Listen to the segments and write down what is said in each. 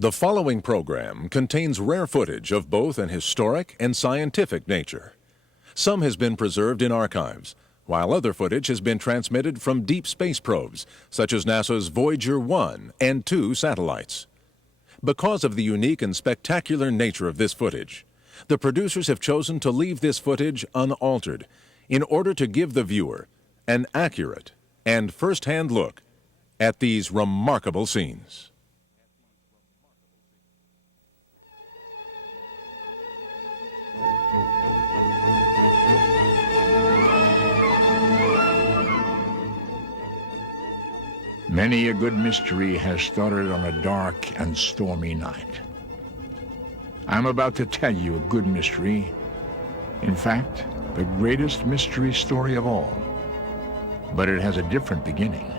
The following program contains rare footage of both an historic and scientific nature. Some has been preserved in archives, while other footage has been transmitted from deep space probes, such as NASA's Voyager 1 and 2 satellites. Because of the unique and spectacular nature of this footage, the producers have chosen to leave this footage unaltered in order to give the viewer an accurate and first-hand look at these remarkable scenes. Many a good mystery has started on a dark and stormy night. I'm about to tell you a good mystery. In fact, the greatest mystery story of all. But it has a different beginning.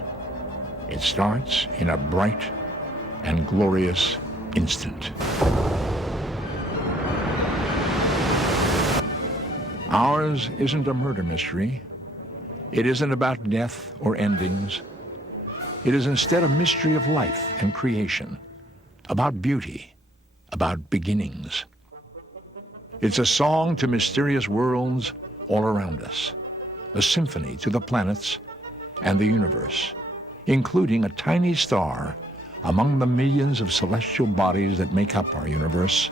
It starts in a bright and glorious instant. Ours isn't a murder mystery. It isn't about death or endings. It is instead a mystery of life and creation, about beauty, about beginnings. It's a song to mysterious worlds all around us, a symphony to the planets and the universe, including a tiny star among the millions of celestial bodies that make up our universe,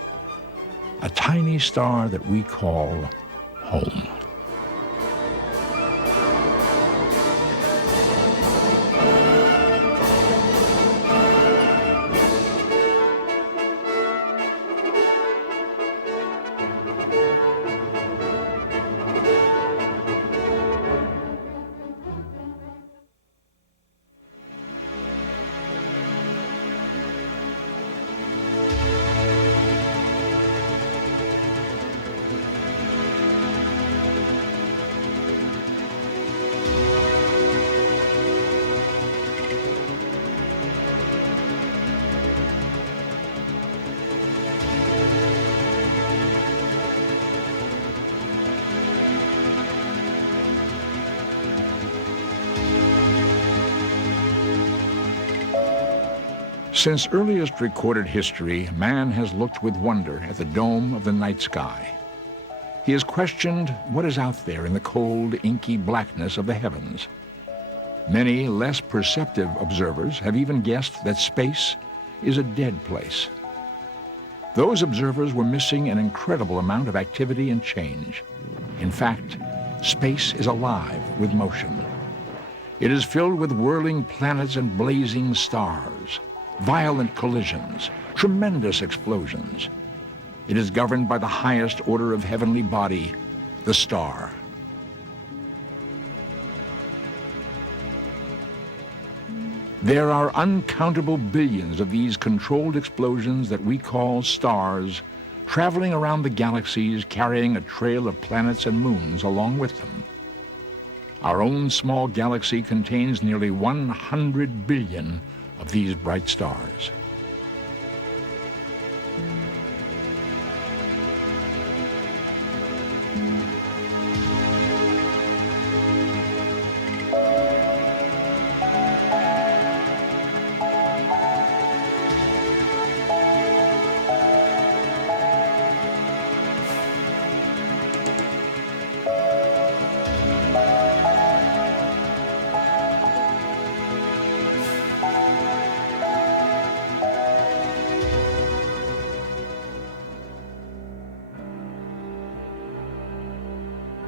a tiny star that we call home. Since earliest recorded history, man has looked with wonder at the dome of the night sky. He has questioned what is out there in the cold, inky blackness of the heavens. Many less perceptive observers have even guessed that space is a dead place. Those observers were missing an incredible amount of activity and change. In fact, space is alive with motion. It is filled with whirling planets and blazing stars, violent collisions, tremendous explosions. It is governed by the highest order of heavenly body, the star. There are uncountable billions of these controlled explosions that we call stars, traveling around the galaxies, carrying a trail of planets and moons along with them. Our own small galaxy contains nearly 100 billion of these bright stars.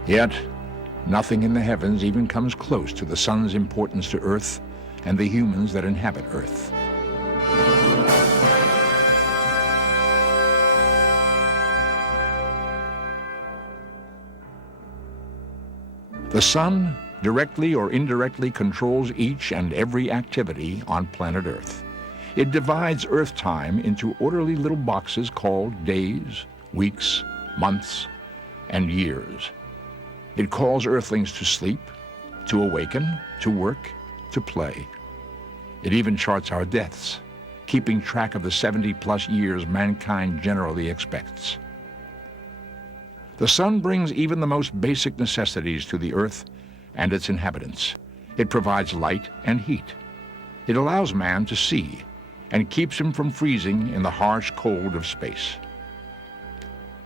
Yet, nothing in the heavens even comes close to the sun's importance to Earth and the humans that inhabit Earth. The sun directly or indirectly controls each and every activity on planet Earth. It divides Earth time into orderly little boxes called days, weeks, months, and years. It calls Earthlings to sleep, to awaken, to work, to play. It even charts our deaths, keeping track of the 70-plus years mankind generally expects. The sun brings even the most basic necessities to the earth and its inhabitants. It provides light and heat. It allows man to see and keeps him from freezing in the harsh cold of space.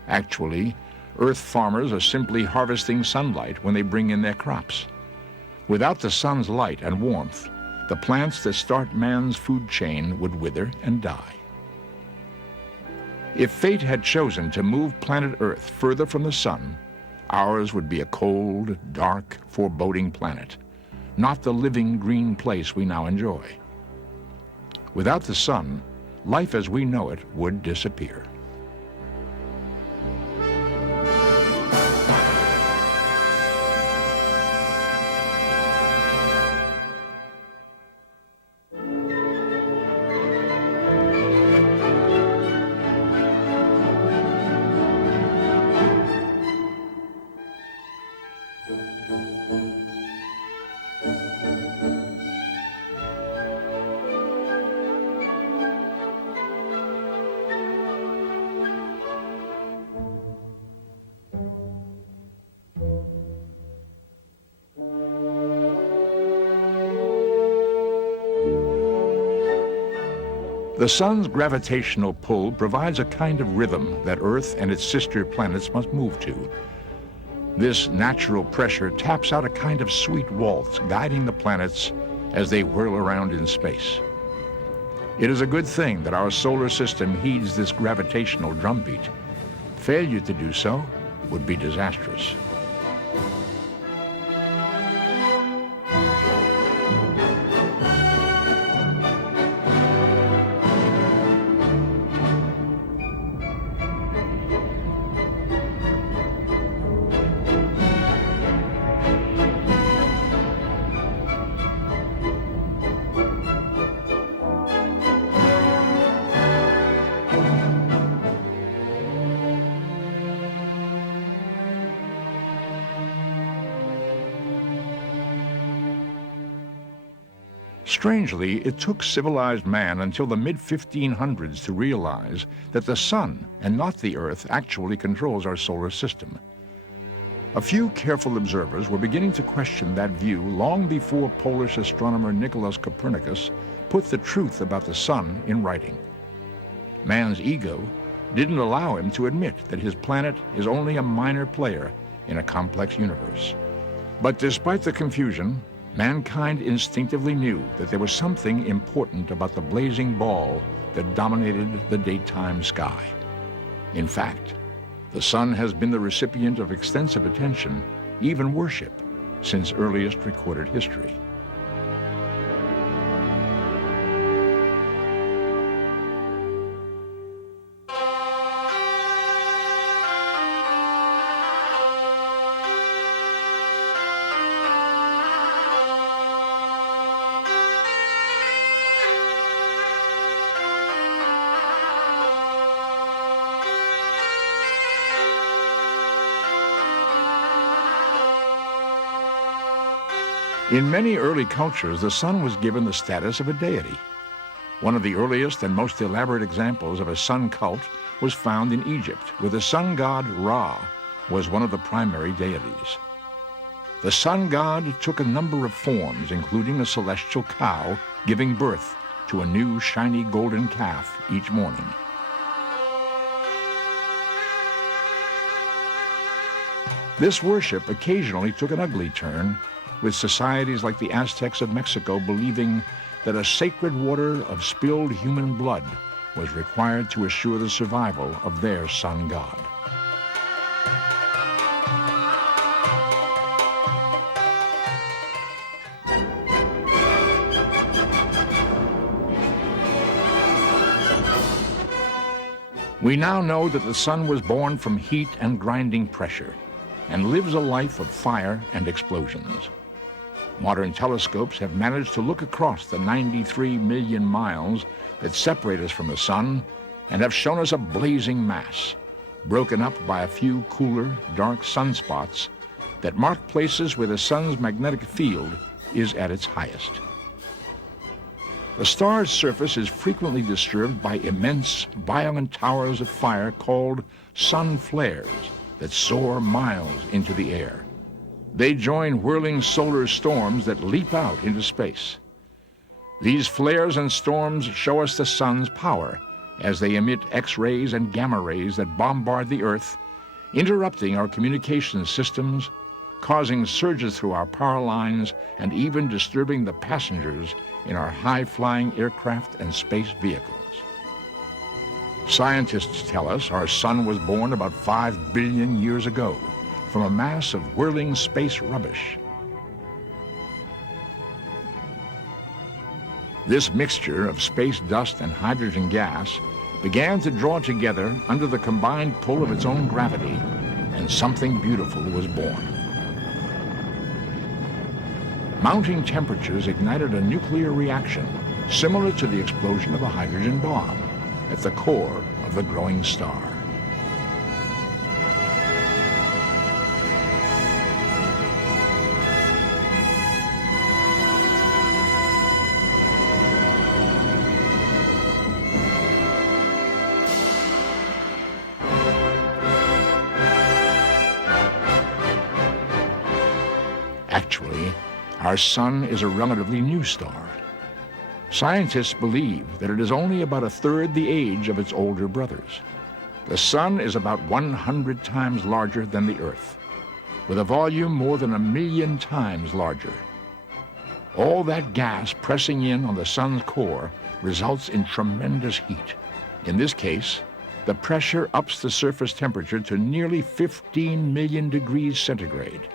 Actually, Earth farmers are simply harvesting sunlight when they bring in their crops. Without the sun's light and warmth, the plants that start man's food chain would wither and die. If fate had chosen to move planet Earth further from the sun, ours would be a cold, dark, foreboding planet, not the living green place we now enjoy. Without the sun, life as we know it would disappear. The sun's gravitational pull provides a kind of rhythm that Earth and its sister planets must move to. This natural pressure taps out a kind of sweet waltz, guiding the planets as they whirl around in space. It is a good thing that our solar system heeds this gravitational drumbeat. Failure to do so would be disastrous. Strangely, it took civilized man until the mid-1500s to realize that the sun, and not the Earth, actually controls our solar system. A few careful observers were beginning to question that view long before Polish astronomer Nicholas Copernicus put the truth about the sun in writing. Man's ego didn't allow him to admit that his planet is only a minor player in a complex universe. But despite the confusion, mankind instinctively knew that there was something important about the blazing ball that dominated the daytime sky. In fact, the sun has been the recipient of extensive attention, even worship, since earliest recorded history. In many early cultures, the sun was given the status of a deity. One of the earliest and most elaborate examples of a sun cult was found in Egypt, where the sun god Ra was one of the primary deities. The sun god took a number of forms, including a celestial cow giving birth to a new shiny golden calf each morning. This worship occasionally took an ugly turn, with societies like the Aztecs of Mexico believing that a sacred water of spilled human blood was required to assure the survival of their sun god. We now know that the sun was born from heat and grinding pressure, and lives a life of fire and explosions. Modern telescopes have managed to look across the 93 million miles that separate us from the sun and have shown us a blazing mass, broken up by a few cooler, dark sunspots that mark places where the sun's magnetic field is at its highest. The star's surface is frequently disturbed by immense, violent towers of fire called sun flares that soar miles into the air. They join whirling solar storms that leap out into space. These flares and storms show us the sun's power as they emit X-rays and gamma rays that bombard the Earth, interrupting our communications systems, causing surges through our power lines, and even disturbing the passengers in our high-flying aircraft and space vehicles. Scientists tell us our sun was born about 5 billion years ago from a mass of whirling space rubbish. This mixture of space dust and hydrogen gas began to draw together under the combined pull of its own gravity, and something beautiful was born. Mounting temperatures ignited a nuclear reaction similar to the explosion of a hydrogen bomb at the core of the growing star. Actually, our sun is a relatively new star. Scientists believe that it is only about a third the age of its older brothers. The sun is about 100 times larger than the Earth, with a volume more than 1 million times larger. All that gas pressing in on the sun's core results in tremendous heat. In this case, the pressure ups the surface temperature to nearly 15 million degrees centigrade,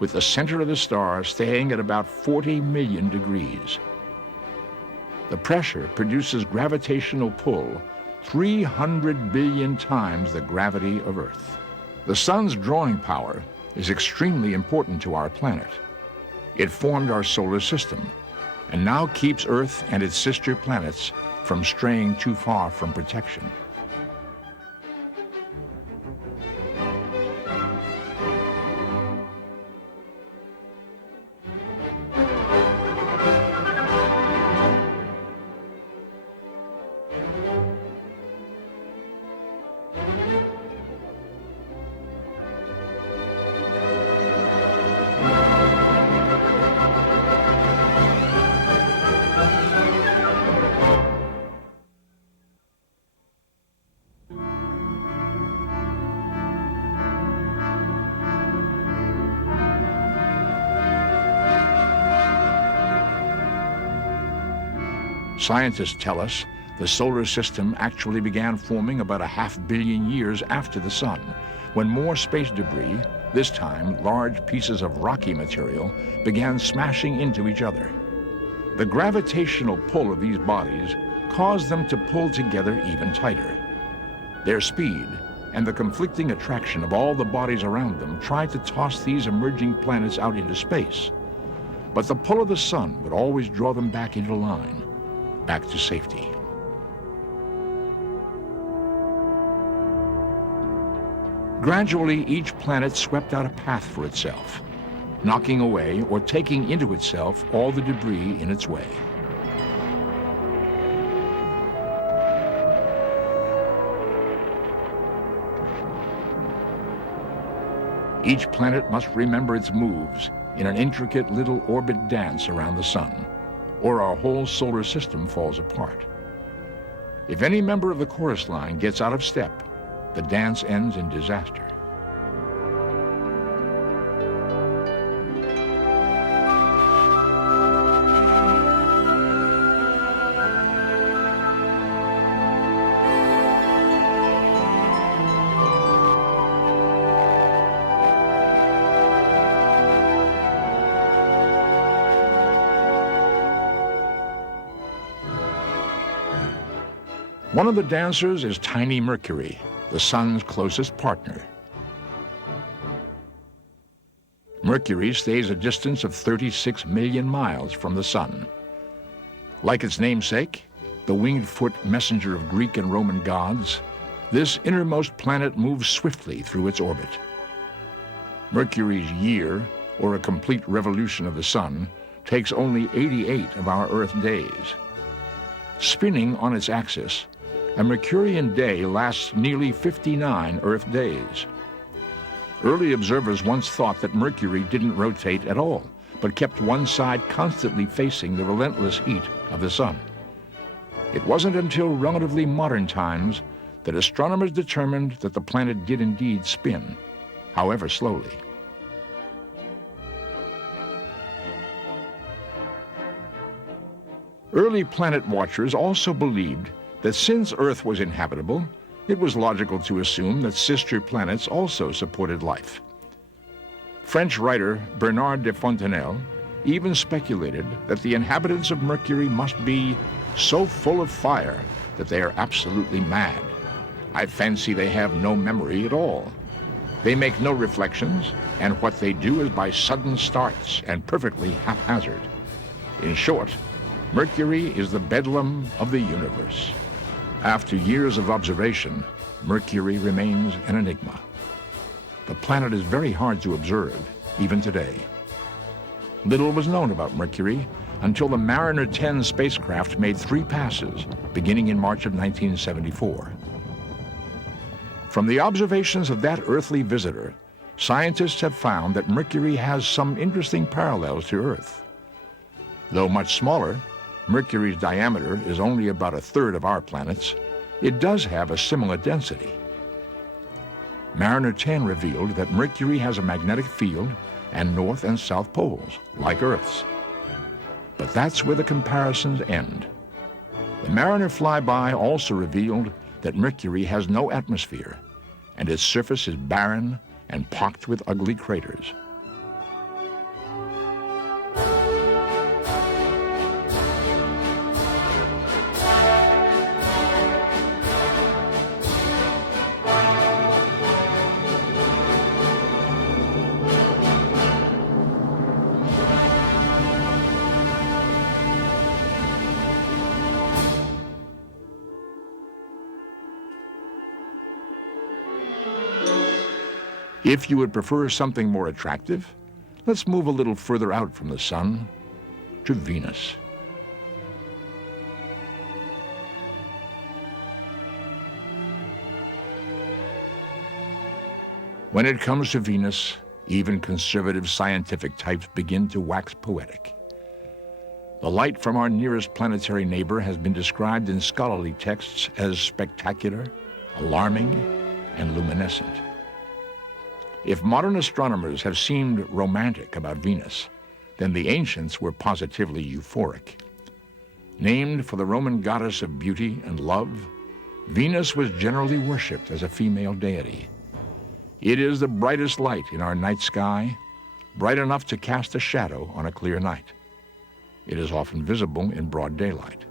with the center of the star staying at about 40 million degrees. The pressure produces gravitational pull 300 billion times the gravity of Earth. The sun's drawing power is extremely important to our planet. It formed our solar system and now keeps Earth and its sister planets from straying too far from protection. Scientists tell us the solar system actually began forming about 500 million years after the sun, when more space debris, this time large pieces of rocky material, began smashing into each other. The gravitational pull of these bodies caused them to pull together even tighter. Their speed and the conflicting attraction of all the bodies around them tried to toss these emerging planets out into space. But the pull of the sun would always draw them back into line, back to safety. Gradually, each planet swept out a path for itself, knocking away or taking into itself all the debris in its way. Each planet must remember its moves in an intricate little orbit dance around the sun, or our whole solar system falls apart. If any member of the chorus line gets out of step, the dance ends in disaster. One of the dancers is tiny Mercury, the sun's closest partner. Mercury stays a distance of 36 million miles from the sun. Like its namesake, the winged foot messenger of Greek and Roman gods, this innermost planet moves swiftly through its orbit. Mercury's year, or a complete revolution of the sun, takes only 88 of our Earth days. Spinning on its axis, a Mercurian day lasts nearly 59 Earth days. Early observers once thought that Mercury didn't rotate at all, but kept one side constantly facing the relentless heat of the sun. It wasn't until relatively modern times that astronomers determined that the planet did indeed spin, however slowly. Early planet watchers also believed that since Earth was inhabitable, it was logical to assume that sister planets also supported life. French writer Bernard de Fontenelle even speculated that the inhabitants of Mercury must be so full of fire that they are absolutely mad. I fancy they have no memory at all. They make no reflections, and what they do is by sudden starts and perfectly haphazard. In short, Mercury is the bedlam of the universe. After years of observation, Mercury remains an enigma. The planet is very hard to observe, even today. Little was known about Mercury until the Mariner 10 spacecraft made 3 passes, beginning in March of 1974. From the observations of that earthly visitor, scientists have found that Mercury has some interesting parallels to Earth. Though much smaller, Mercury's diameter is only about 1/3 of our planet's. It does have a similar density. Mariner 10 revealed that Mercury has a magnetic field and north and south poles, like Earth's. But that's where the comparisons end. The Mariner flyby also revealed that Mercury has no atmosphere, and its surface is barren and pocked with ugly craters. If you would prefer something more attractive, let's move a little further out from the sun to Venus. When it comes to Venus, even conservative scientific types begin to wax poetic. The light from our nearest planetary neighbor has been described in scholarly texts as spectacular, alarming, and luminescent. If modern astronomers have seemed romantic about Venus, then the ancients were positively euphoric. Named for the Roman goddess of beauty and love, Venus was generally worshipped as a female deity. It is the brightest light in our night sky, bright enough to cast a shadow on a clear night. It is often visible in broad daylight.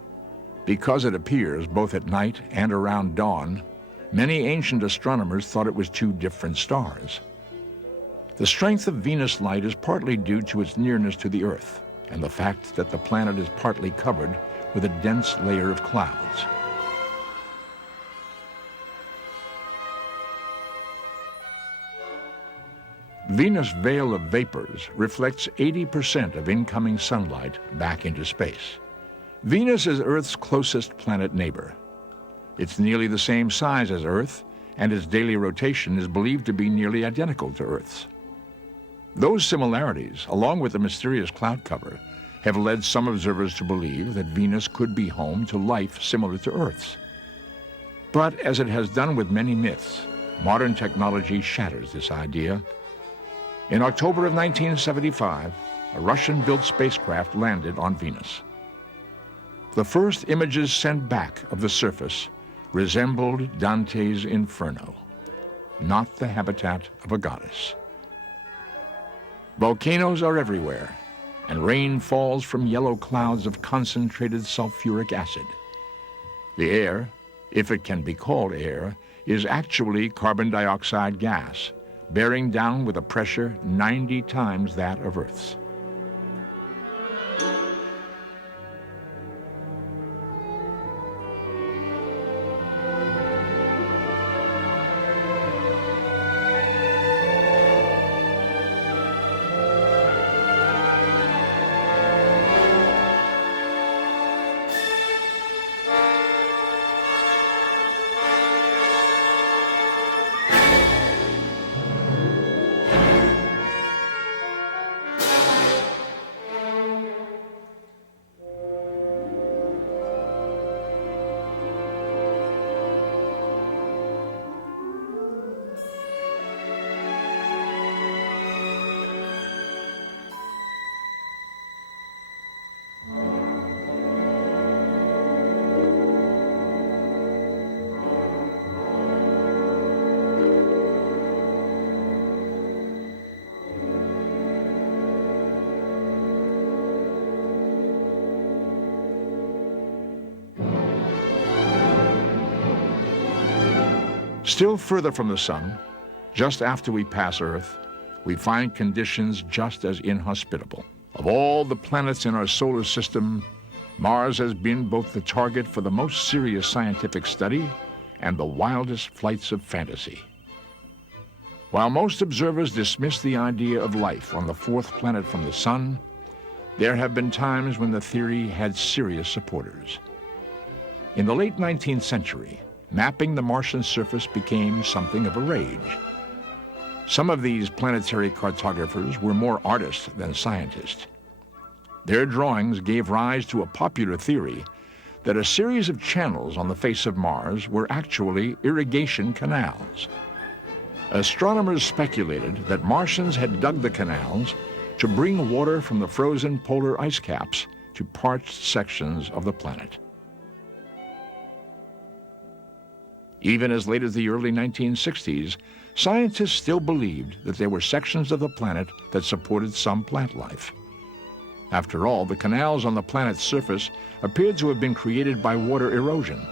Because it appears both at night and around dawn, many ancient astronomers thought it was 2 different stars. The strength of Venus light is partly due to its nearness to the Earth and the fact that the planet is partly covered with a dense layer of clouds. Venus' veil of vapors reflects 80% of incoming sunlight back into space. Venus is Earth's closest planet neighbor. It's nearly the same size as Earth, and its daily rotation is believed to be nearly identical to Earth's. Those similarities, along with the mysterious cloud cover, have led some observers to believe that Venus could be home to life similar to Earth's. But as it has done with many myths, modern technology shatters this idea. In October of 1975, a Russian-built spacecraft landed on Venus. The first images sent back of the surface resembled Dante's Inferno, not the habitat of a goddess. Volcanoes are everywhere, and rain falls from yellow clouds of concentrated sulfuric acid. The air, if it can be called air, is actually carbon dioxide gas, bearing down with a pressure 90 times that of Earth's. Still further from the sun, just after we pass Earth, we find conditions just as inhospitable. Of all the planets in our solar system, Mars has been both the target for the most serious scientific study and the wildest flights of fantasy. While most observers dismiss the idea of life on the fourth planet from the sun, there have been times when the theory had serious supporters. In the late 19th century, mapping the Martian surface became something of a rage. Some of these planetary cartographers were more artists than scientists. Their drawings gave rise to a popular theory that a series of channels on the face of Mars were actually irrigation canals. Astronomers speculated that Martians had dug the canals to bring water from the frozen polar ice caps to parched sections of the planet. Even as late as the early 1960s, scientists still believed that there were sections of the planet that supported some plant life. After all, the canals on the planet's surface appeared to have been created by water erosion,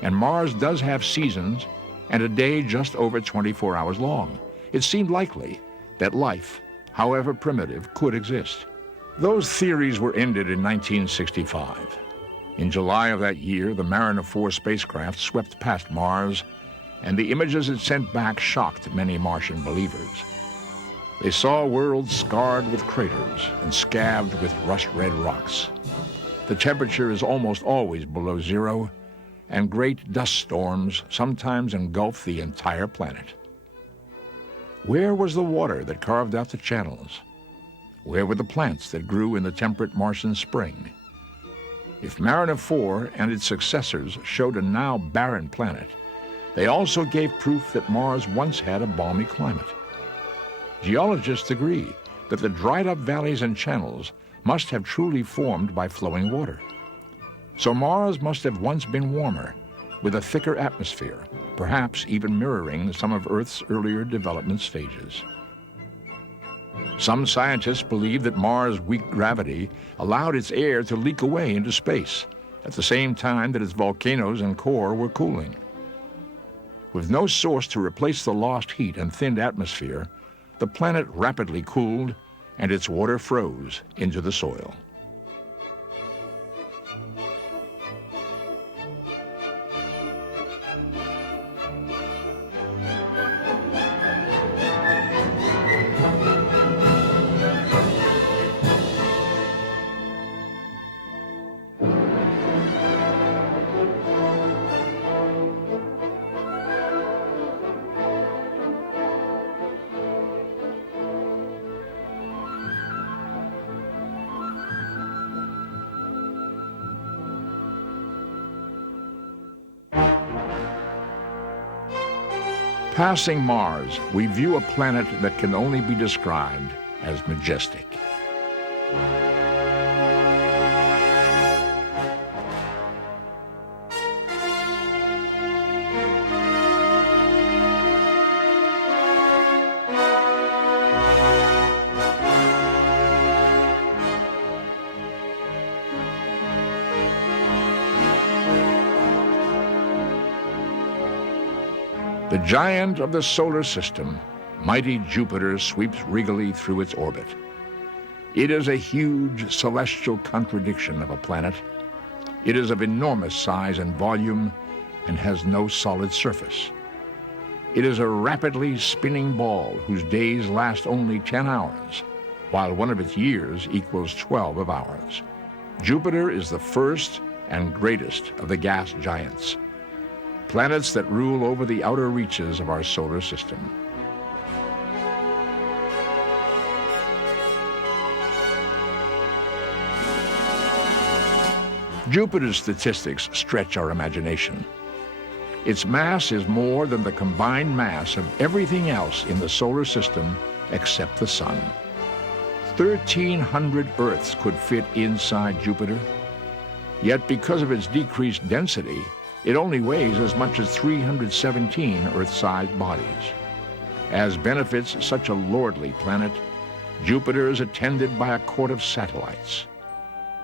and Mars does have seasons and a day just over 24 hours long. It seemed likely that life, however primitive, could exist. Those theories were ended in 1965. In July of that year, the Mariner 4 spacecraft swept past Mars, and the images it sent back shocked many Martian believers. They saw worlds scarred with craters and scabbed with rust-red rocks. The temperature is almost always below zero, and great dust storms sometimes engulf the entire planet. Where was the water that carved out the channels? Where were the plants that grew in the temperate Martian spring? If Mariner 4 and its successors showed a now barren planet, they also gave proof that Mars once had a balmy climate. Geologists agree that the dried-up valleys and channels must have truly formed by flowing water. So Mars must have once been warmer, with a thicker atmosphere, perhaps even mirroring some of Earth's earlier development stages. Some scientists believe that Mars' weak gravity allowed its air to leak away into space, at the same time that its volcanoes and core were cooling. With no source to replace the lost heat and thinned atmosphere, the planet rapidly cooled and its water froze into the soil. Passing Mars, we view a planet that can only be described as majestic. The giant of the solar system, mighty Jupiter, sweeps regally through its orbit. It is a huge celestial contradiction of a planet. It is of enormous size and volume and has no solid surface. It is a rapidly spinning ball whose days last only 10 hours, while one of its years equals 12 of ours. Jupiter is the first and greatest of the gas giants, planets that rule over the outer reaches of our solar system. Jupiter's statistics stretch our imagination. Its mass is more than the combined mass of everything else in the solar system except the Sun. 1,300 Earths could fit inside Jupiter. Yet because of its decreased density, it only weighs as much as 317 Earth-sized bodies. As benefits such a lordly planet, Jupiter is attended by a court of satellites.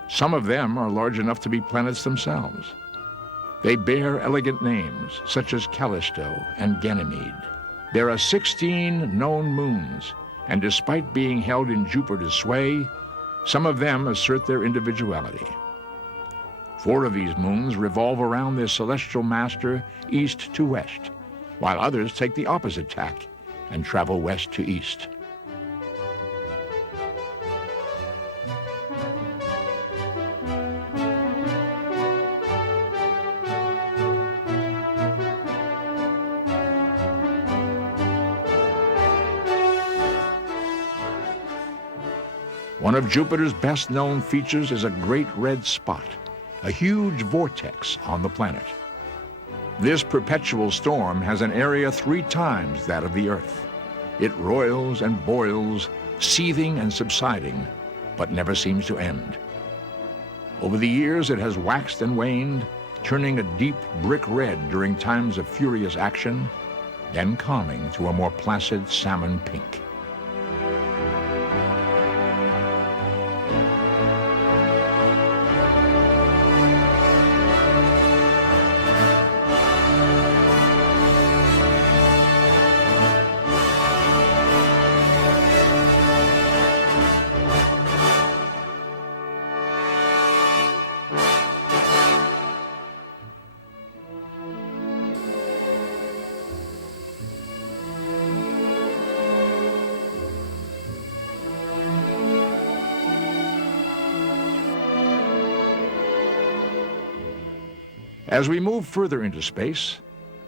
Some of them are large enough to be planets themselves. They bear elegant names, such as Callisto and Ganymede. There are 16 known moons, and despite being held in Jupiter's sway, some of them assert their individuality. 4 of these moons revolve around their celestial master east to west, while others take the opposite tack and travel west to east. One of Jupiter's best-known features is a great red spot, a huge vortex on the planet. This perpetual storm has an area 3 times that of the Earth. It roils and boils, seething and subsiding, but never seems to end. Over the years, it has waxed and waned, turning a deep brick red during times of furious action, then calming to a more placid salmon pink. As we move further into space,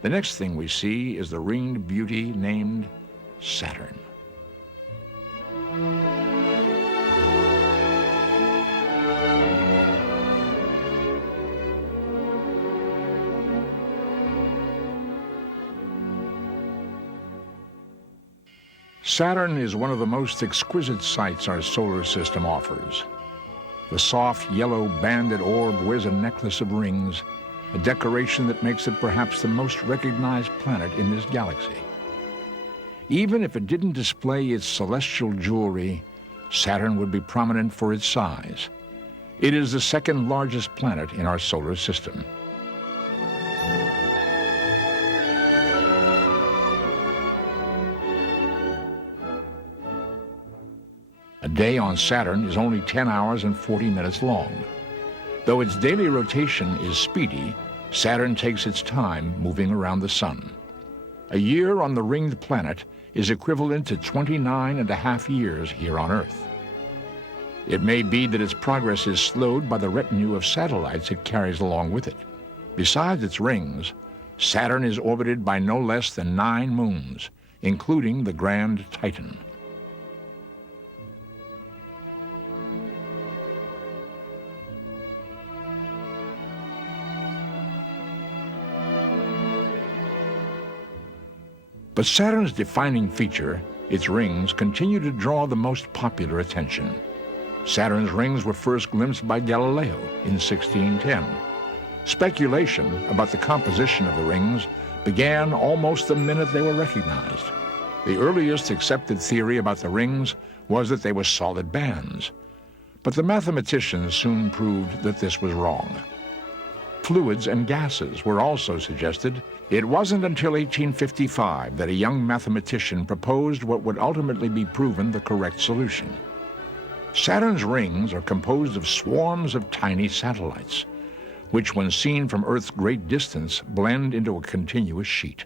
the next thing we see is the ringed beauty named Saturn. Saturn is one of the most exquisite sights our solar system offers. The soft yellow banded orb wears a necklace of rings, a decoration that makes it perhaps the most recognized planet in this galaxy. Even if it didn't display its celestial jewelry, Saturn would be prominent for its size. It is the 2nd largest planet in our solar system. A day on Saturn is only 10 hours and 40 minutes long. Though its daily rotation is speedy, Saturn takes its time moving around the sun. A year on the ringed planet is equivalent to 29.5 years here on Earth. It may be that its progress is slowed by the retinue of satellites it carries along with it. Besides its rings, Saturn is orbited by no less than 9 moons, including the Grand Titan. But Saturn's defining feature, its rings, continue to draw the most popular attention. Saturn's rings were first glimpsed by Galileo in 1610. Speculation about the composition of the rings began almost the minute they were recognized. The earliest accepted theory about the rings was that they were solid bands, but the mathematicians soon proved that this was wrong. Fluids and gases were also suggested. It wasn't until 1855 that a young mathematician proposed what would ultimately be proven the correct solution. Saturn's rings are composed of swarms of tiny satellites, which when seen from Earth's great distance blend into a continuous sheet.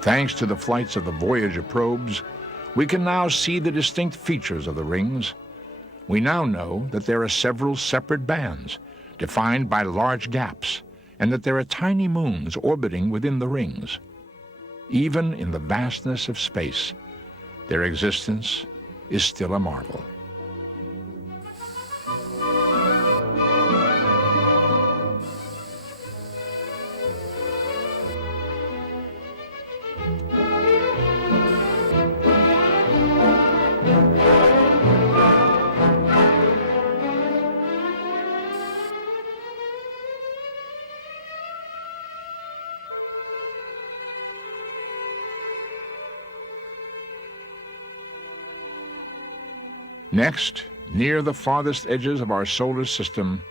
Thanks to the flights of the Voyager probes, we can now see the distinct features of the rings. We now know that there are several separate bands, defined by large gaps, and that there are tiny moons orbiting within the rings. Even in the vastness of space, their existence is still a marvel. Next, near the farthest edges of our solar system,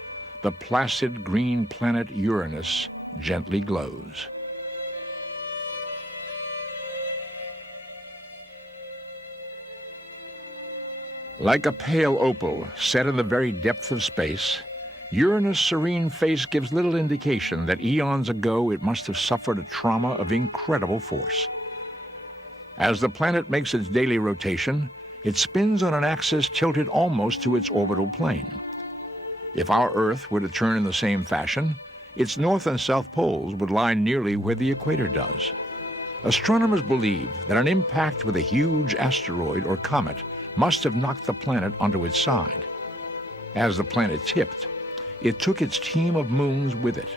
the placid green planet Uranus gently glows. Like a pale opal set in the very depth of space, Uranus' serene face gives little indication that eons ago it must have suffered a trauma of incredible force. As the planet makes its daily rotation, it spins on an axis tilted almost to its orbital plane. If our Earth were to turn in the same fashion, its north and south poles would lie nearly where the equator does. Astronomers believe that an impact with a huge asteroid or comet must have knocked the planet onto its side. As the planet tipped, it took its team of moons with it.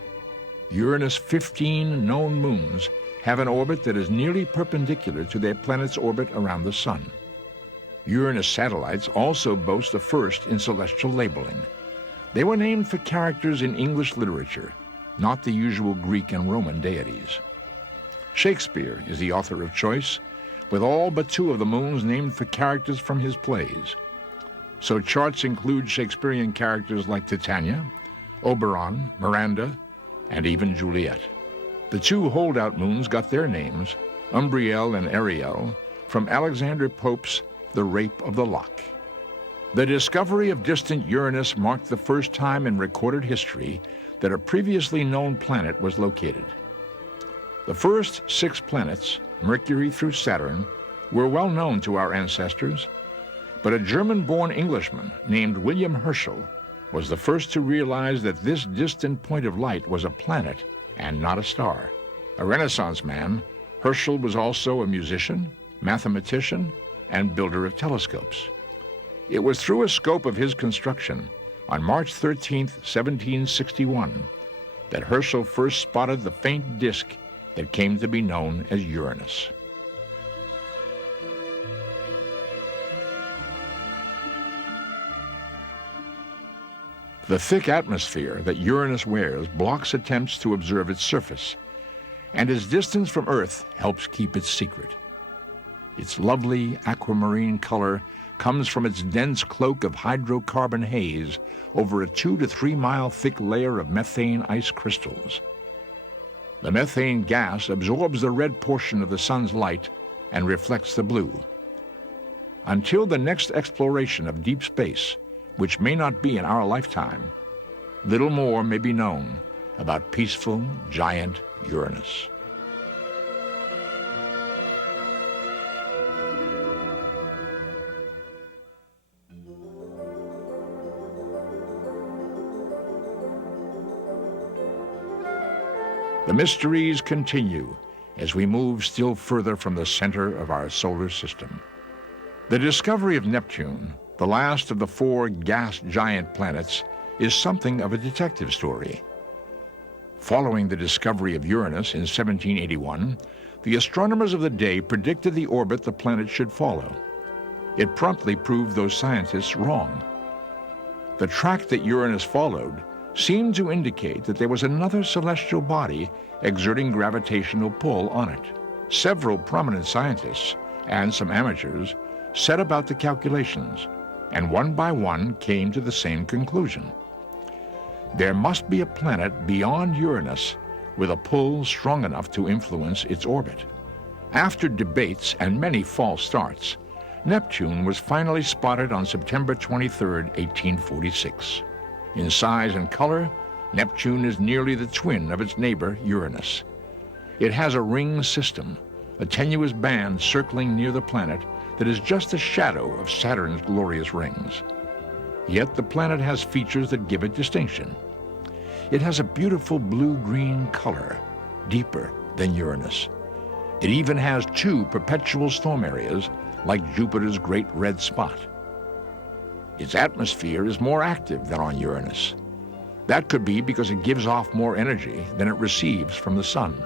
Uranus' 15 known moons have an orbit that is nearly perpendicular to their planet's orbit around the Sun. Uranus satellites also boast a first in celestial labeling. They were named for characters in English literature, not the usual Greek and Roman deities. Shakespeare is the author of choice, with all but 2 of the moons named for characters from his plays. So charts include Shakespearean characters like Titania, Oberon, Miranda, and even Juliet. The 2 holdout moons got their names, Umbriel and Ariel, from Alexander Pope's The Rape of the Lock. The discovery of distant Uranus marked the first time in recorded history that a previously known planet was located. The first 6 planets, Mercury through Saturn, were well known to our ancestors, but a German-born Englishman named William Herschel was the first to realize that this distant point of light was a planet and not a star. A Renaissance man, Herschel was also a musician, mathematician, and builder of telescopes. It was through a scope of his construction, on March 13, 1761, that Herschel first spotted the faint disk that came to be known as Uranus. The thick atmosphere that Uranus wears blocks attempts to observe its surface, and its distance from Earth helps keep it secret. Its lovely aquamarine color comes from its dense cloak of hydrocarbon haze over a 2 to 3 mile thick layer of methane ice crystals. The methane gas absorbs the red portion of the sun's light and reflects the blue. Until the next exploration of deep space, which may not be in our lifetime, little more may be known about peaceful, giant Uranus. The mysteries continue as we move still further from the center of our solar system. The discovery of Neptune, the last of the 4 gas giant planets, is something of a detective story. Following the discovery of Uranus in 1781, the astronomers of the day predicted the orbit the planet should follow. It promptly proved those scientists wrong. The track that Uranus followed seemed to indicate that there was another celestial body exerting gravitational pull on it. Several prominent scientists and some amateurs set about the calculations, and one by one came to the same conclusion. There must be a planet beyond Uranus with a pull strong enough to influence its orbit. After debates and many false starts, Neptune was finally spotted on September 23, 1846. In size and color, Neptune is nearly the twin of its neighbor, Uranus. It has a ring system, a tenuous band circling near the planet that is just a shadow of Saturn's glorious rings. Yet the planet has features that give it distinction. It has a beautiful blue-green color, deeper than Uranus. It even has 2 perpetual storm areas, like Jupiter's great red spot. Its atmosphere is more active than on Uranus. That could be because it gives off more energy than it receives from the sun.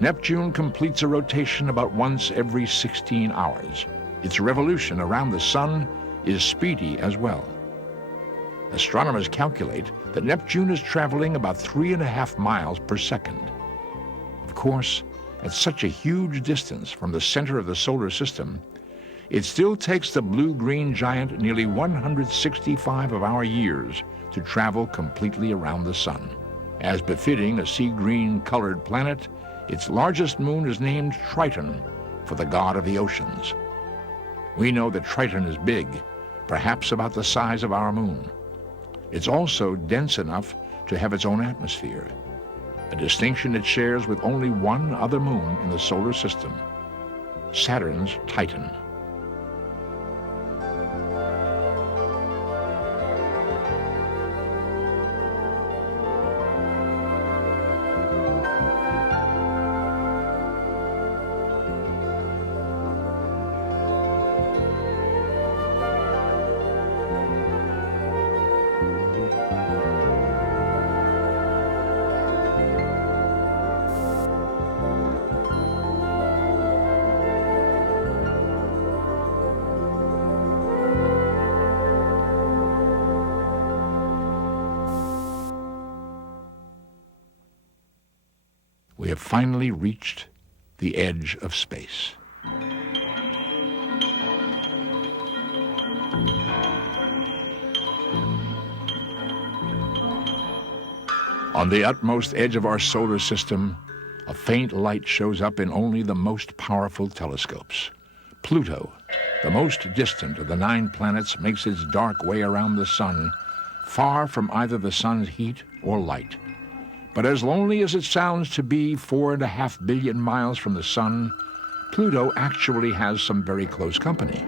Neptune completes a rotation about once every 16 hours. Its revolution around the sun is speedy as well. Astronomers calculate that Neptune is traveling about 3.5 miles per second. Of course, at such a huge distance from the center of the solar system, It still takes the blue-green giant nearly 165 of our years to travel completely around the sun. As befitting a sea-green-colored planet, its largest moon is named Triton, for the god of the oceans. We know that Triton is big, perhaps about the size of our moon. It's also dense enough to have its own atmosphere, a distinction it shares with only one other moon in the solar system, Saturn's Titan. We have finally reached the edge of space. On the utmost edge of our solar system, a faint light shows up in only the most powerful telescopes. Pluto, the most distant of the 9 planets, makes its dark way around the sun, far from either the sun's heat or light. But as lonely as it sounds to be 4.5 billion miles from the sun, Pluto actually has some very close company.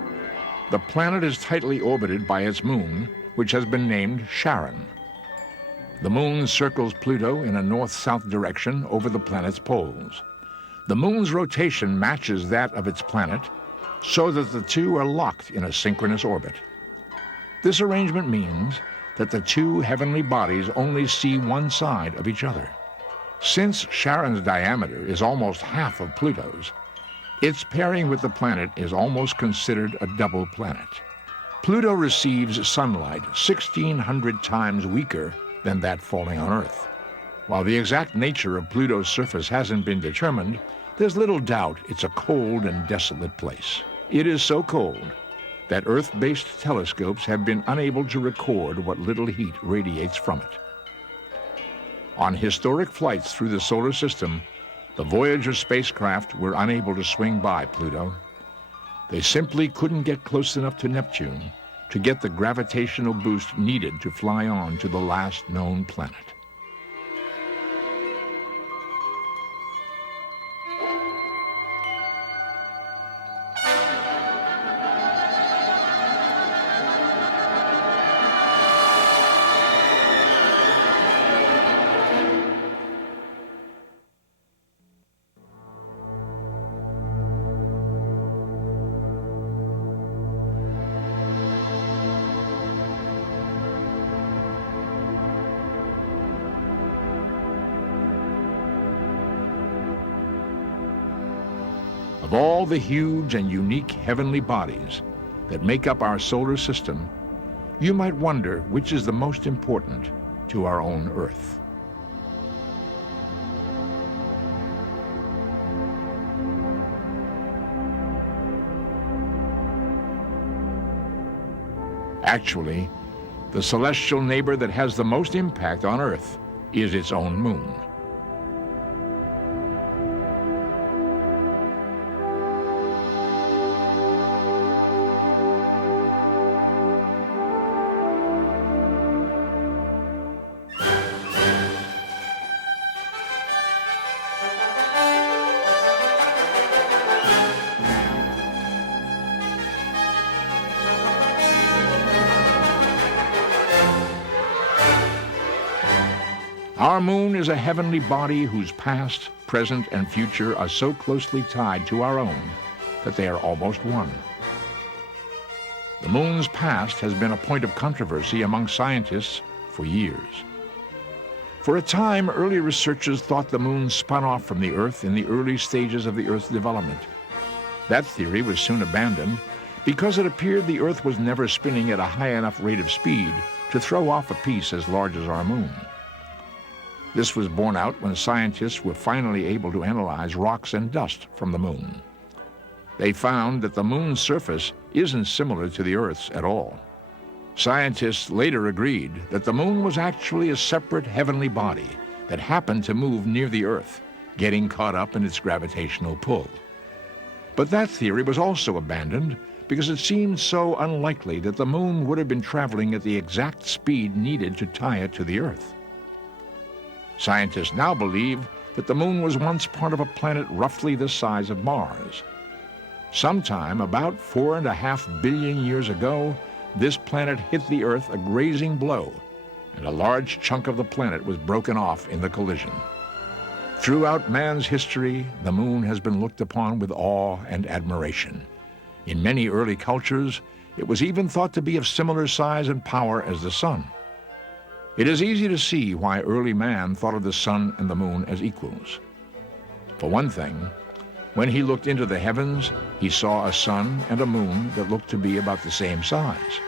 The planet is tightly orbited by its moon, which has been named Charon. The moon circles Pluto in a north-south direction over the planet's poles. The moon's rotation matches that of its planet, so that the two are locked in a synchronous orbit. This arrangement means that the two heavenly bodies only see one side of each other. Since Charon's diameter is almost half of Pluto's, its pairing with the planet is almost considered a double planet. Pluto receives sunlight 1,600 times weaker than that falling on Earth. While the exact nature of Pluto's surface hasn't been determined, there's little doubt it's a cold and desolate place. It is so cold that Earth-based telescopes have been unable to record what little heat radiates from it. On historic flights through the solar system, the Voyager spacecraft were unable to swing by Pluto. They simply couldn't get close enough to Neptune to get the gravitational boost needed to fly on to the last known planet. Of all the huge and unique heavenly bodies that make up our solar system, you might wonder which is the most important to our own Earth. Actually, the celestial neighbor that has the most impact on Earth is its own moon. Our moon is a heavenly body whose past, present, and future are so closely tied to our own that they are almost one. The moon's past has been a point of controversy among scientists for years. For a time, early researchers thought the moon spun off from the Earth in the early stages of the Earth's development. That theory was soon abandoned because it appeared the Earth was never spinning at a high enough rate of speed to throw off a piece as large as our moon. This was borne out when scientists were finally able to analyze rocks and dust from the moon. They found that the moon's surface isn't similar to the Earth's at all. Scientists later agreed that the moon was actually a separate heavenly body that happened to move near the Earth, getting caught up in its gravitational pull. But that theory was also abandoned because it seemed so unlikely that the moon would have been traveling at the exact speed needed to tie it to the Earth. Scientists now believe that the moon was once part of a planet roughly the size of Mars. Sometime about 4.5 billion years ago, this planet hit the Earth a grazing blow, and a large chunk of the planet was broken off in the collision. Throughout man's history, the moon has been looked upon with awe and admiration. In many early cultures, it was even thought to be of similar size and power as the sun. It is easy to see why early man thought of the sun and the moon as equals. For one thing, when he looked into the heavens, he saw a sun and a moon that looked to be about the same size.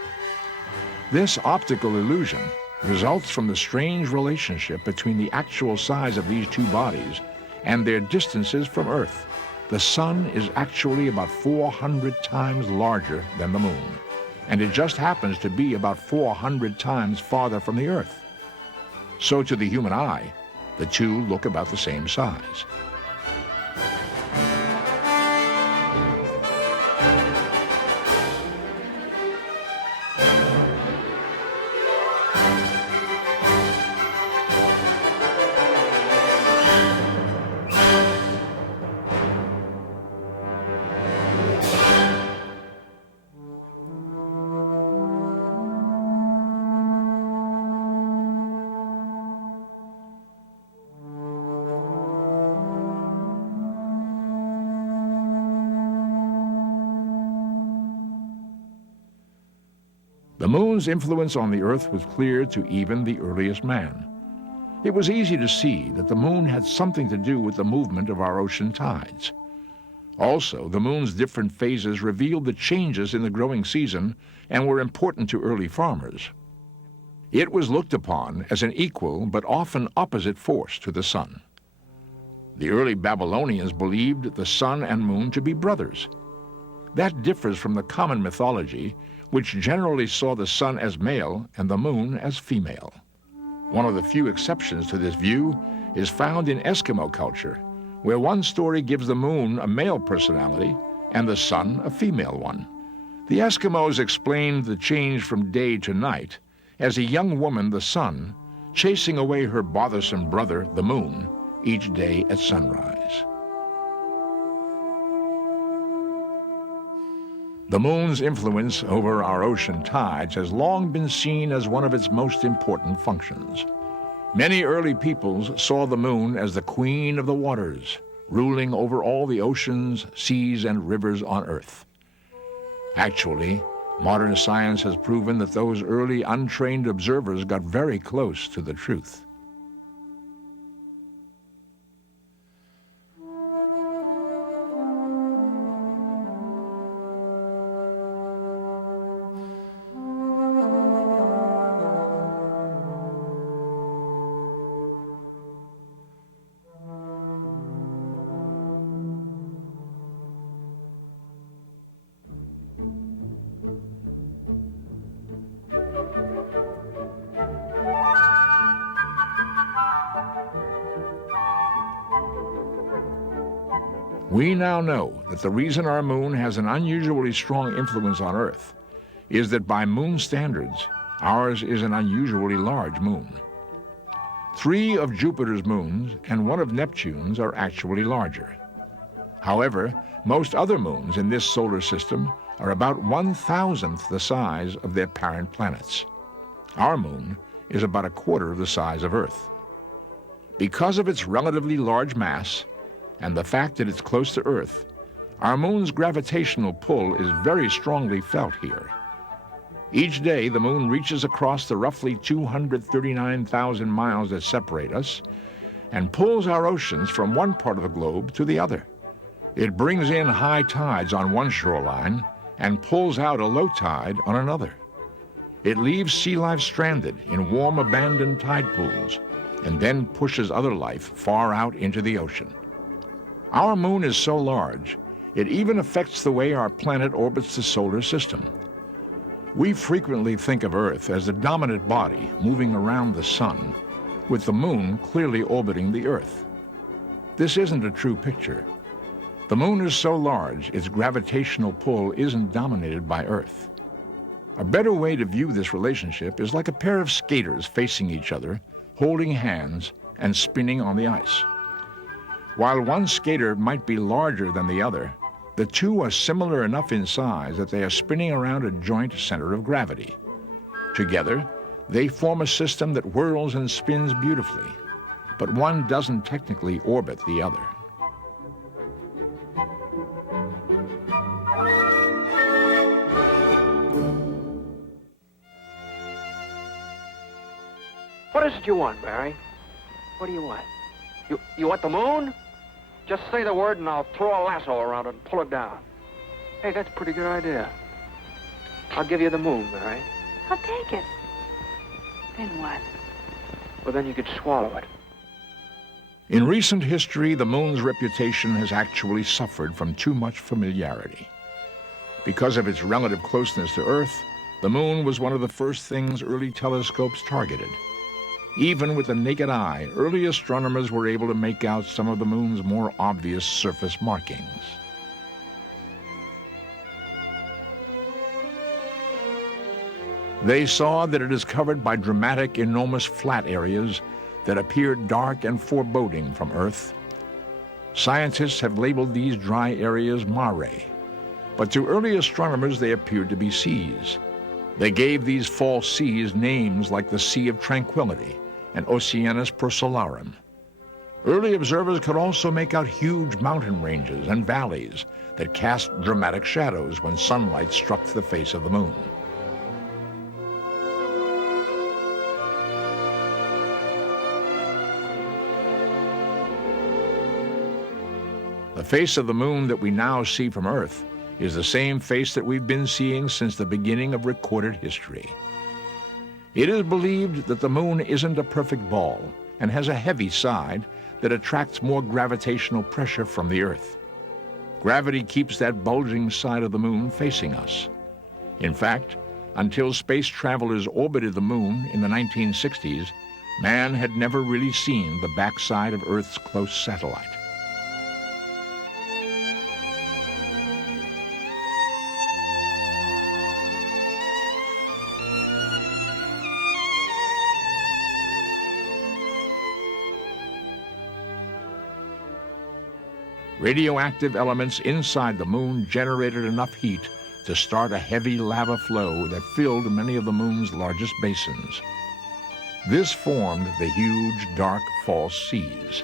This optical illusion results from the strange relationship between the actual size of these two bodies and their distances from Earth. The sun is actually about 400 times larger than the moon, and it just happens to be about 400 times farther from the Earth. So to the human eye, the two look about the same size. The moon's influence on the Earth was clear to even the earliest man. It was easy to see that the moon had something to do with the movement of our ocean tides. Also, the moon's different phases revealed the changes in the growing season and were important to early farmers. It was looked upon as an equal but often opposite force to the sun. The early Babylonians believed the sun and moon to be brothers. That differs from the common mythology, which generally saw the sun as male and the moon as female. One of the few exceptions to this view is found in Eskimo culture, where one story gives the moon a male personality and the sun a female one. The Eskimos explained the change from day to night as a young woman, the sun, chasing away her bothersome brother, the moon, each day at sunrise. The moon's influence over our ocean tides has long been seen as one of its most important functions. Many early peoples saw the moon as the queen of the waters, ruling over all the oceans, seas, and rivers on Earth. Actually, modern science has proven that those early untrained observers got very close to the truth. We now know that the reason our moon has an unusually strong influence on Earth is that by moon standards, ours is an unusually large moon. 3 of Jupiter's moons and 1 of Neptune's are actually larger. However, most other moons in this solar system are about 1,000th the size of their parent planets. Our moon is about 1/4 of the size of Earth. Because of its relatively large mass and the fact that it's close to Earth, our moon's gravitational pull is very strongly felt here. Each day, the moon reaches across the roughly 239,000 miles that separate us and pulls our oceans from one part of the globe to the other. It brings in high tides on one shoreline and pulls out a low tide on another. It leaves sea life stranded in warm, abandoned tide pools and then pushes other life far out into the ocean. Our moon is so large, It even affects the way our planet orbits the solar system. We frequently think of Earth as the dominant body moving around the sun, with the moon clearly orbiting the Earth. This isn't a true picture. The moon is so large, its gravitational pull isn't dominated by Earth. A better way to view this relationship is like a pair of skaters facing each other, holding hands and spinning on the ice. While one skater might be larger than the other, the two are similar enough in size that they are spinning around a joint center of gravity. Together, they form a system that whirls and spins beautifully, but one doesn't technically orbit the other. What is it you want, Barry? What do you want? You want the moon? Just say the word and I'll throw a lasso around it and pull it down. Hey, that's a pretty good idea. I'll give you the moon, Barry. I'll take it. Then what? Well, then you could swallow it. In recent history, the moon's reputation has actually suffered from too much familiarity. Because of its relative closeness to Earth, the moon was one of the first things early telescopes targeted. Even with the naked eye, early astronomers were able to make out some of the moon's more obvious surface markings. They saw that it is covered by dramatic, enormous flat areas that appear dark and foreboding from Earth. Scientists have labeled these dry areas mare, but to early astronomers they appeared to be seas. They gave these false seas names like the Sea of Tranquility and Oceanus Procellarum. Early observers could also make out huge mountain ranges and valleys that cast dramatic shadows when sunlight struck the face of the moon. The face of the moon that we now see from Earth is the same face that we've been seeing since the beginning of recorded history. It is believed that the moon isn't a perfect ball and has a heavy side that attracts more gravitational pressure from the Earth. Gravity keeps that bulging side of the moon facing us. In fact, until space travelers orbited the moon in the 1960s, man had never really seen the backside of Earth's close satellite. Radioactive elements inside the moon generated enough heat to start a heavy lava flow that filled many of the moon's largest basins. This formed the huge, dark, false seas.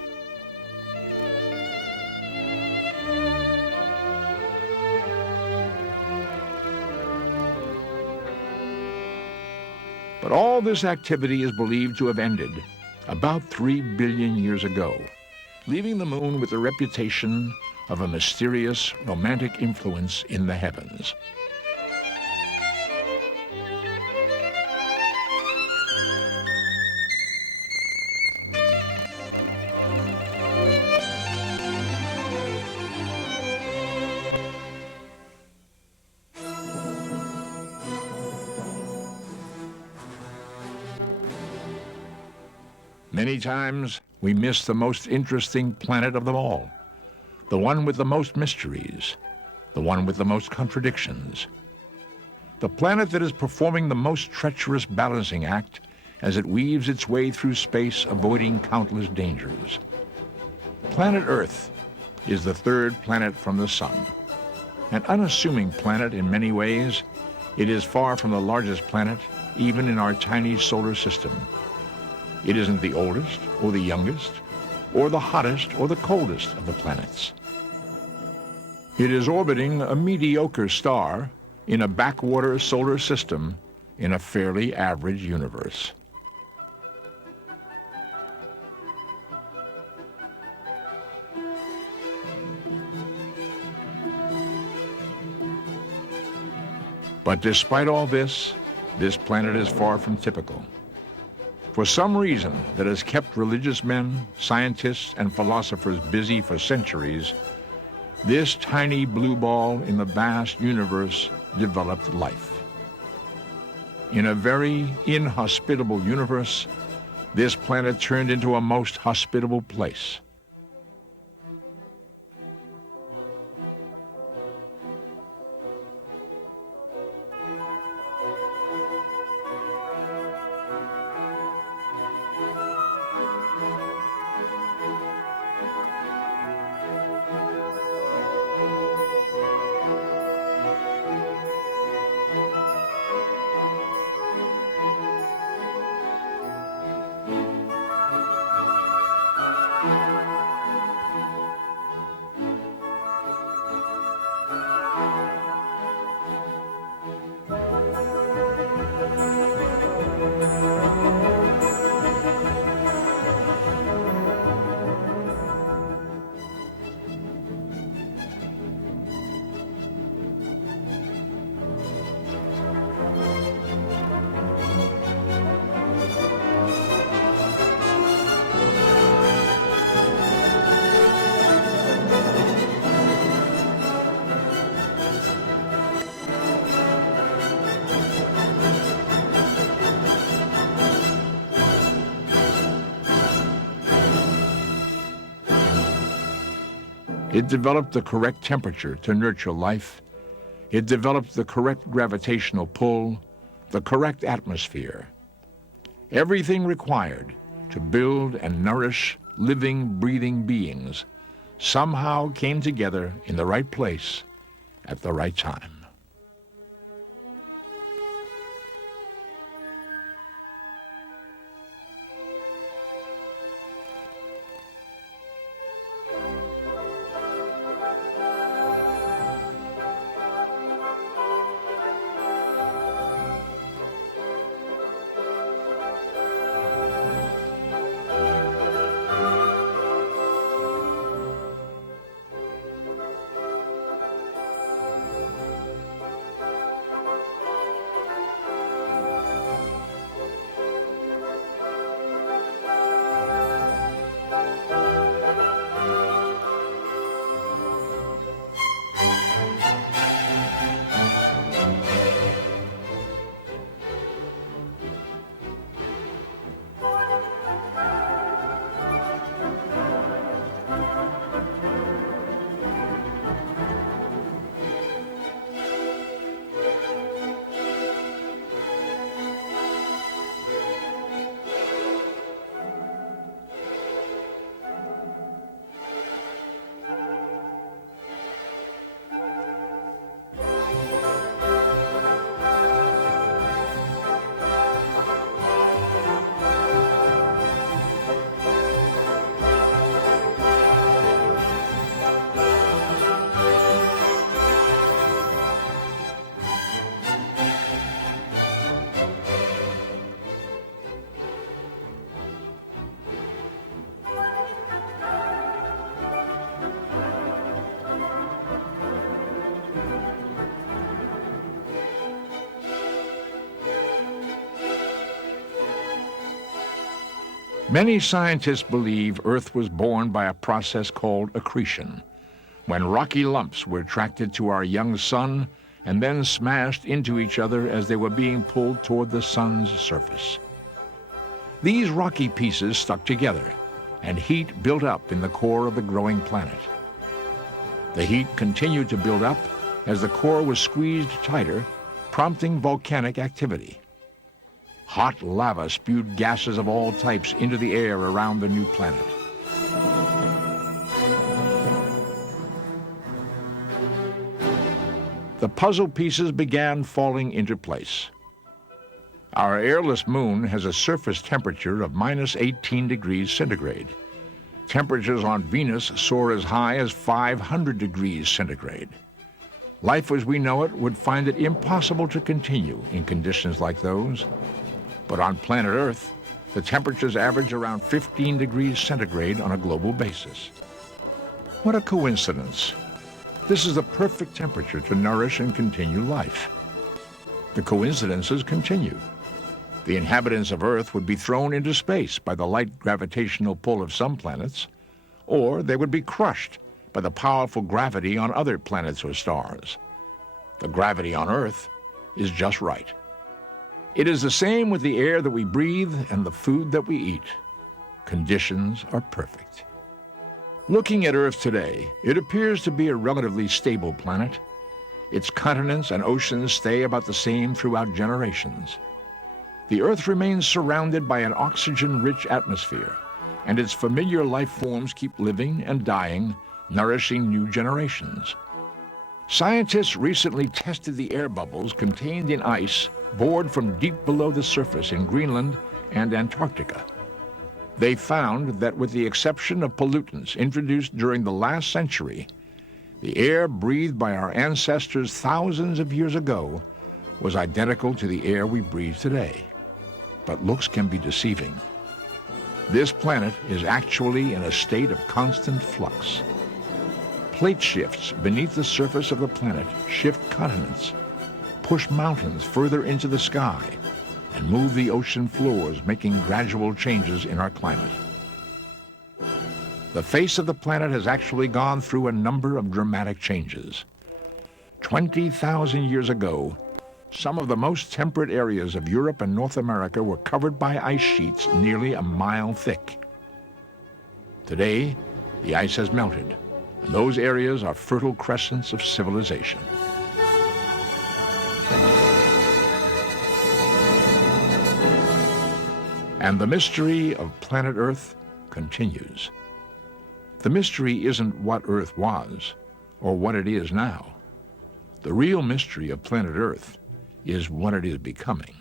But all this activity is believed to have ended about 3 billion years ago, leaving the moon with the reputation of a mysterious, romantic influence in the heavens. Many times, we miss the most interesting planet of them all, the one with the most mysteries, the one with the most contradictions, the planet that is performing the most treacherous balancing act as it weaves its way through space, avoiding countless dangers. Planet Earth is the third planet from the sun. An unassuming planet in many ways, it is far from the largest planet, even in our tiny solar system. It isn't the oldest or the youngest, or the hottest or the coldest of the planets. It is orbiting a mediocre star in a backwater solar system in a fairly average universe. But despite all this planet is far from typical. For some reason that has kept religious men, scientists, and philosophers busy for centuries, This tiny blue ball in the vast universe developed life. In a very inhospitable universe, this planet turned into a most hospitable place. It developed the correct temperature to nurture life. It developed the correct gravitational pull, the correct atmosphere. Everything required to build and nourish living, breathing beings somehow came together in the right place at the right time. Many scientists believe Earth was born by a process called accretion, when rocky lumps were attracted to our young sun and then smashed into each other as they were being pulled toward the sun's surface. These rocky pieces stuck together, and heat built up in the core of the growing planet. The heat continued to build up as the core was squeezed tighter, prompting volcanic activity. Hot lava spewed gases of all types into the air around the new planet. The puzzle pieces began falling into place. Our airless moon has a surface temperature of -18 degrees centigrade. Temperatures on Venus soar as high as 500 degrees centigrade. Life as we know it would find it impossible to continue in conditions like those. But on planet Earth, the temperatures average around 15 degrees centigrade on a global basis. What a coincidence. This is the perfect temperature to nourish and continue life. The coincidences continue. The inhabitants of Earth would be thrown into space by the light gravitational pull of some planets, or they would be crushed by the powerful gravity on other planets or stars. The gravity on Earth is just right. It is the same with the air that we breathe and the food that we eat. Conditions are perfect. Looking at Earth today, it appears to be a relatively stable planet. Its continents and oceans stay about the same throughout generations. The Earth remains surrounded by an oxygen-rich atmosphere, and its familiar life forms keep living and dying, nourishing new generations. Scientists recently tested the air bubbles contained in ice bored from deep below the surface in Greenland and Antarctica. They found that with the exception of pollutants introduced during the last century, the air breathed by our ancestors thousands of years ago was identical to the air we breathe today. But looks can be deceiving. This planet is actually in a state of constant flux. Plate shifts beneath the surface of the planet shift continents, push mountains further into the sky, and move the ocean floors, making gradual changes in our climate. The face of the planet has actually gone through a number of dramatic changes. 20,000 years ago, some of the most temperate areas of Europe and North America were covered by ice sheets nearly a mile thick. Today, the ice has melted, and those areas are fertile crescents of civilization. And the mystery of planet Earth continues. The mystery isn't what Earth was or what it is now. The real mystery of planet Earth is what it is becoming.